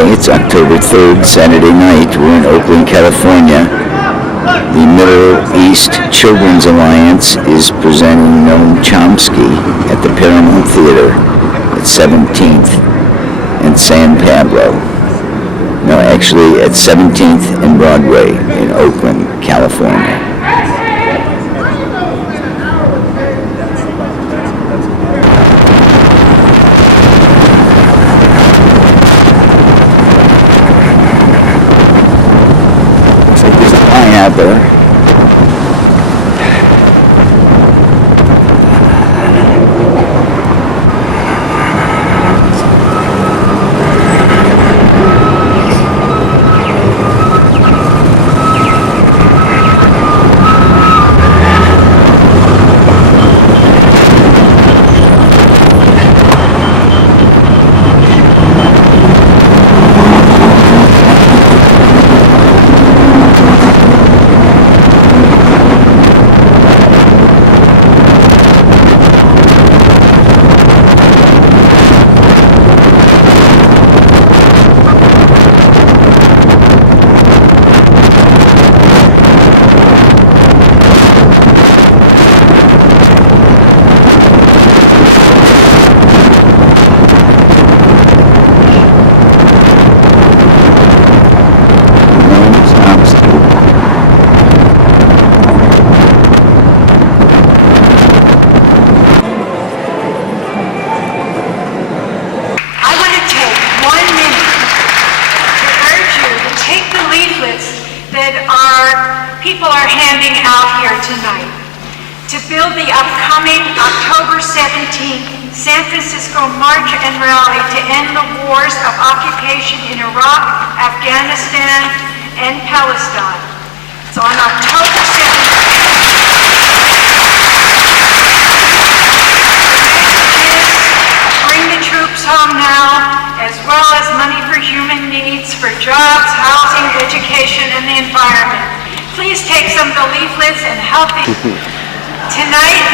Saturday. It's October 3rd, Saturday night. We're in Oakland, California. The Middleast Children's Alliance is presenting Noam Chomsky at the Paramount Theater at 17th and San Pablo. No, actually at 17th and Broadway in Oakland, California. Out there. People are handing out here tonight to build the upcoming October 17th San Francisco March and Rally to end the wars of occupation in Iraq, Afghanistan, and Palestine. So on October 17th, bring the troops home now, as well as money for human needs, for jobs, housing, education, and the environment. Please take some of the leaflets and help me. Tonight,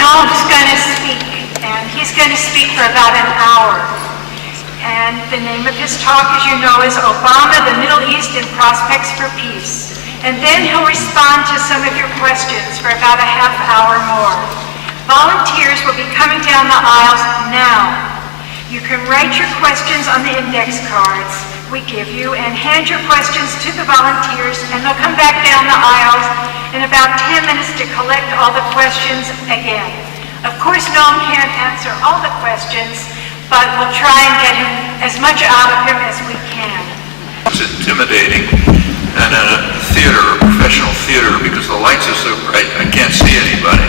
Noam's going to speak, and he's going to speak for about an hour. And the name of his talk, as you know, is Obama, the Middle East, and Prospects for Peace. And then he'll respond to some of your questions for about a half hour more. Volunteers will be coming down the aisles now. You can write your questions on the index cards we give you and hand your questions to the volunteers, and they'll come back down the aisles in about 10 minutes to collect all the questions again. Of course, Noam can't answer all the questions, but we'll try and get him as much out of him as we can. It's intimidating, and in a theater, a professional theater, because the lights are so bright, I can't see anybody.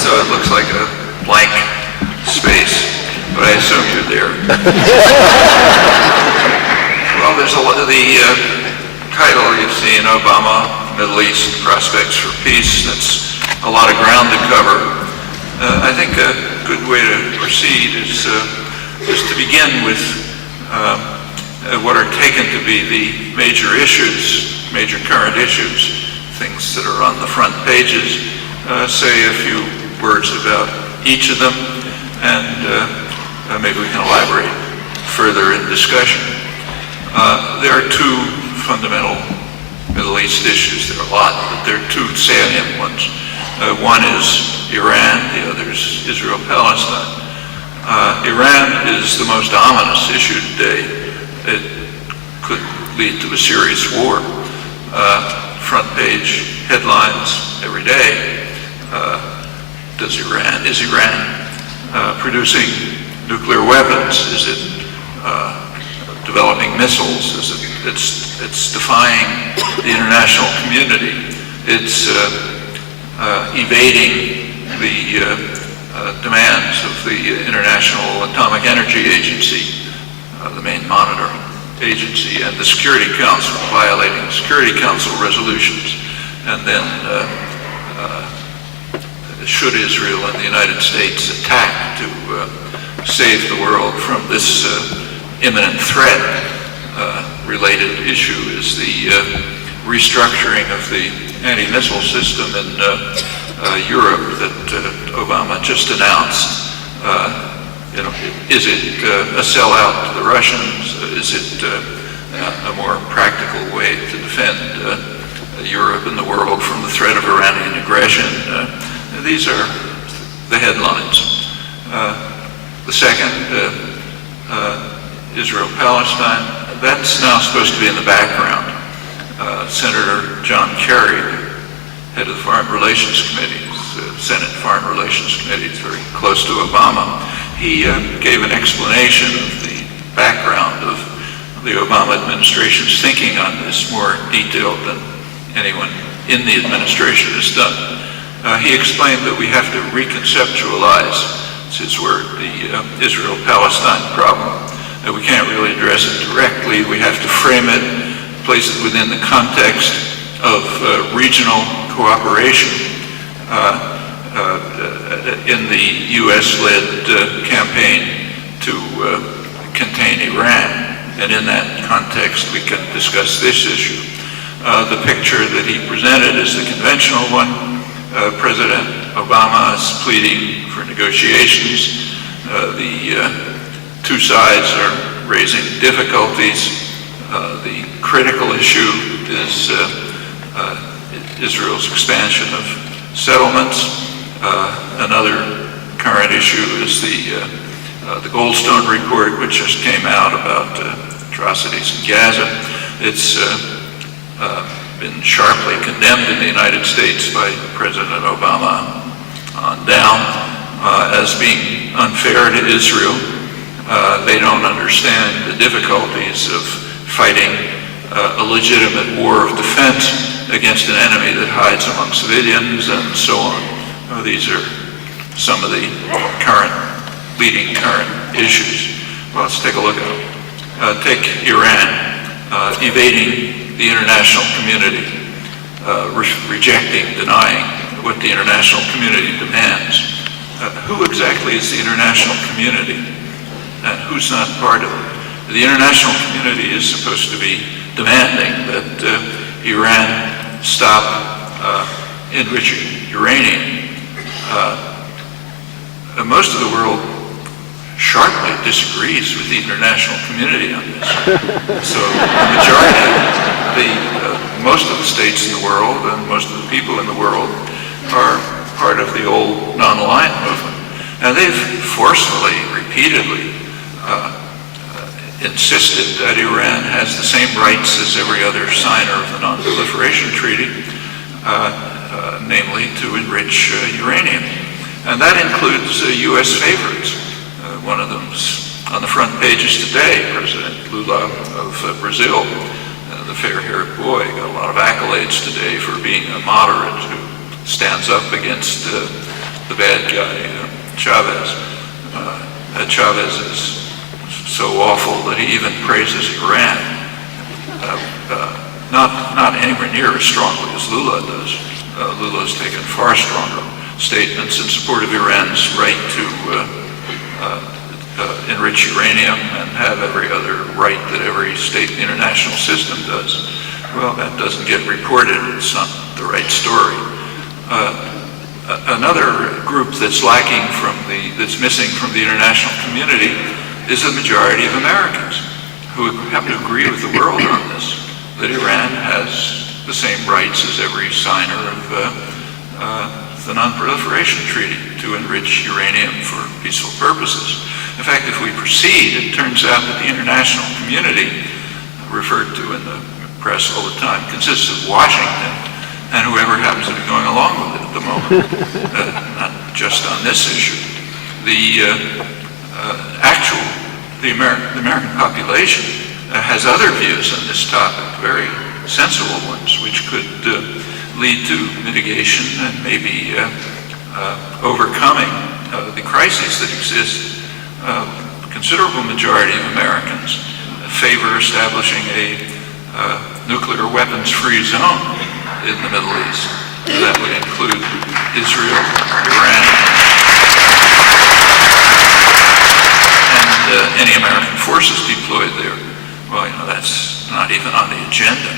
So it looks like a blank space, but I assume you're there. Well, there's a lot of the title you've seen, Obama, Middle East, Prospects for Peace. That's a lot of ground to cover. I think a good way to proceed is to begin with what are taken to be the major issues, major current issues, things that are on the front pages. Say a few words about each of them, and maybe we can elaborate further in discussion. There are two fundamental Middle East issues. There are a lot, but there are two salient ones. One is Iran, the other is Israel-Palestine. Iran is the most ominous issue today. It could lead to a serious war. Front page headlines every day. Is Iran producing nuclear weapons? Is it developing missiles? It's defying the international community. It's evading the demands of the International Atomic Energy Agency, the main monitoring agency, and the Security Council, violating Security Council resolutions. And then should Israel and the United States attack to save the world from this imminent threat, related issue is the restructuring of the anti-missile system in Europe that Obama just announced. is it a sellout to the Russians? Is it a more practical way to defend Europe and the world from the threat of Iranian aggression? These are the headlines. The second, Israel-Palestine, that's now supposed to be in the background. Senator John Kerry, head of the Foreign Relations Committee, Senate Foreign Relations Committee, is very close to Obama. He gave an explanation of the background of the Obama administration's thinking on this, more detailed than anyone in the administration has done. He explained that we have to reconceptualize, it's his word, the Israel-Palestine problem, that we can't really address it directly. We have to frame it, place it within the context of regional cooperation in the U.S.-led campaign to contain Iran. And in that context, we can discuss this issue. The picture that he presented is the conventional one. President Obama is pleading for negotiations. The two sides are raising difficulties. The critical issue is Israel's expansion of settlements. Another current issue is the Goldstone report, which just came out about atrocities in Gaza. It's been sharply condemned in the United States by President Obama on down as being unfair to Israel. They don't understand the difficulties of fighting a legitimate war of defense against an enemy that hides among civilians and so on. These are some of the leading current issues. Well, let's take a look at them. Take Iran, evading the international community, rejecting, denying what the international community demands. Who exactly is the international community, and who's not part of it? The international community is supposed to be demanding that Iran stop enriching uranium. Most of the world sharply disagrees with the international community on this. So the majority, most of the states in the world and most of the people in the world are part of the old non-aligned movement. And they've forcefully, repeatedly insisted that Iran has the same rights as every other signer of the Non-Proliferation Treaty, namely to enrich uranium. And that includes U.S. favorites. One of them's on the front pages today, President Lula of Brazil, the fair-haired boy, got a lot of accolades today for being a moderate who stands up against the bad guy, Chavez. Chavez is so awful that he even praises Iran, not anywhere near as strongly as Lula does. Lula's taken far stronger statements in support of Iran's right to enrich uranium and have every other right that every state in the international system does. Well, that doesn't get reported. It's not the right story. Another group that's that's missing from the international community is the majority of Americans who have to agree with the world on this, that Iran has the same rights as every signer of the Non-Proliferation Treaty to enrich uranium for peaceful purposes. In fact, if we proceed, it turns out that the international community, referred to in the press all the time, consists of Washington and whoever happens to be going along with it at the moment, not just on this issue. The American population has other views on this topic, very sensible ones, which could lead to mitigation and maybe overcoming the crises that exist. A considerable majority of Americans favor establishing a nuclear weapons-free zone in the Middle East. That would include Israel, Iran, and any American forces deployed there. Well, that's not even on the agenda.